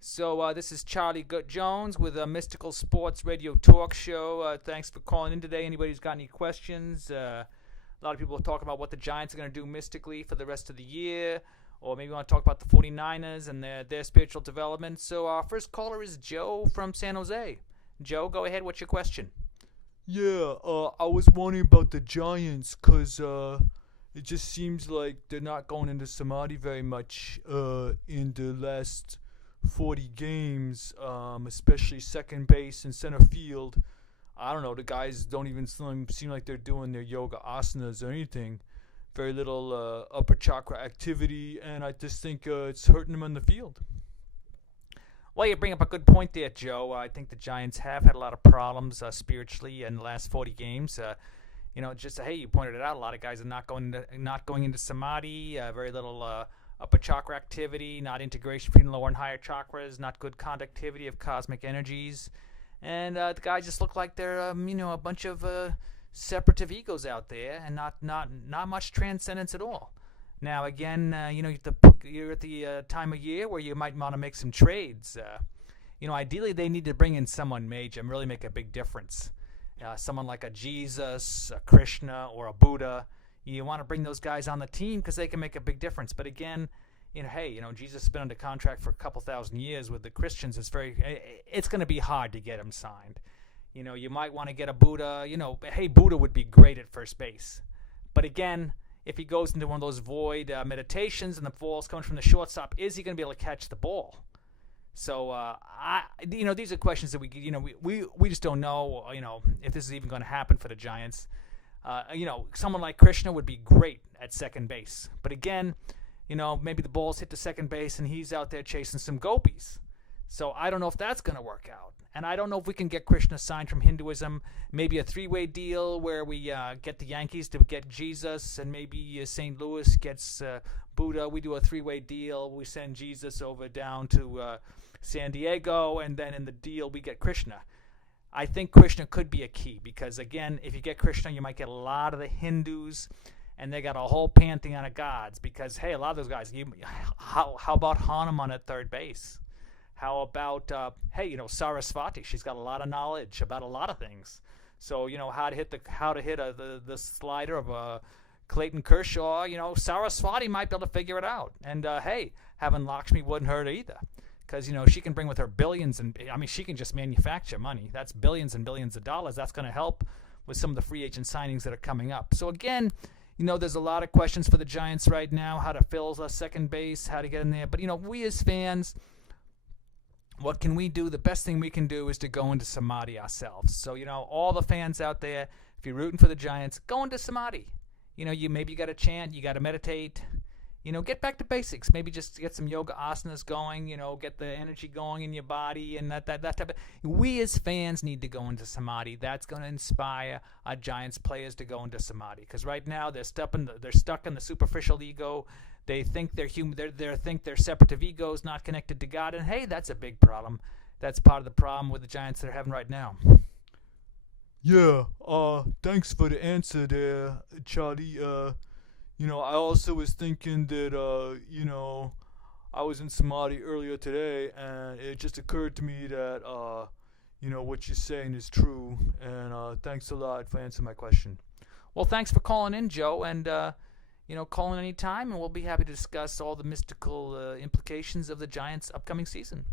So this is Charlie Jones with a Mystical Sports Radio Talk Show. Thanks for calling in today. Anybody who's got any questions? A lot of people talk about what the Giants are going to do mystically for the rest of the year, or maybe want to talk about the 49ers and their spiritual development. So our first caller is Joe from San Jose. Joe, go ahead. What's your question? Yeah, I was wondering about the Giants because it just seems like they're not going into Samadhi very much in the last 40 games, especially second base and center field. I don't know, the guys don't even seem like they're doing their yoga asanas or anything. Very little upper chakra activity, and I just think it's hurting them on the field. Well, you bring up a good point there, Joe. I think the Giants have had a lot of problems spiritually in the last 40 games. Just hey, you pointed it out. A lot of guys are not going into samadhi. Very little upper chakra activity, not integration between lower and higher chakras, not good conductivity of cosmic energies, and the guys just look like they're a bunch of separative egos out there, and not much transcendence at all. Now, again, you're at the time of year where you might want to make some trades. Ideally, they need to bring in someone major and really make a big difference. Someone like a Jesus, a Krishna, or a Buddha. You want to bring those guys on the team because they can make a big difference. But again, Jesus has been under contract for a couple thousand years with the Christians. It's going to be hard to get him signed. You might want to get a Buddha. Hey, Buddha would be great at first base. But again, if he goes into one of those void meditations and the ball's coming from the shortstop, is he going to be able to catch the ball? So, these are questions that we just don't know, if this is even going to happen for the Giants. Someone like Krishna would be great at second base. But again, maybe the ball's hit to second base and he's out there chasing some gopis. So I don't know if that's going to work out. And I don't know if we can get Krishna signed from Hinduism. Maybe a three-way deal where we get the Yankees to get Jesus, and maybe St. Louis gets Buddha. We do a three-way deal. We send Jesus over down to San Diego, and then in the deal we get Krishna. I think Krishna could be a key because, again, if you get Krishna, you might get a lot of the Hindus, and they got a whole pantheon of gods because, hey, a lot of those guys, how about Hanuman at third base? How about, Sarasvati? She's got a lot of knowledge about a lot of things. So, how to hit the slider of Clayton Kershaw, Sarasvati might be able to figure it out. And, hey, having Lakshmi wouldn't hurt either. Because, she can bring with her billions, she can just manufacture money. That's billions and billions of dollars. That's going to help with some of the free agent signings that are coming up. So, again, there's a lot of questions for the Giants right now, how to fill second base, how to get in there. But, we as fans, what can we do? The best thing we can do is to go into samadhi ourselves. So, all the fans out there, if you're rooting for the Giants, go into samadhi. You got to chant, you got to meditate. Get back to basics. Maybe just get some yoga asanas going, get the energy going in your body and that type of. We as fans need to go into samadhi. That's going to inspire our Giants players to go into samadhi. Because right now they're stuck in the superficial ego. They think they're human. They think they're separative egos, not connected to God. And hey, that's a big problem. That's part of the problem with the Giants they're having right now. Yeah, thanks for the answer there, Charlie. I also was thinking that, I was in Samadhi earlier today, and it just occurred to me that, what you're saying is true. And thanks a lot for answering my question. Well, thanks for calling in, Joe, and call in any time, and we'll be happy to discuss all the mystical implications of the Giants' upcoming season.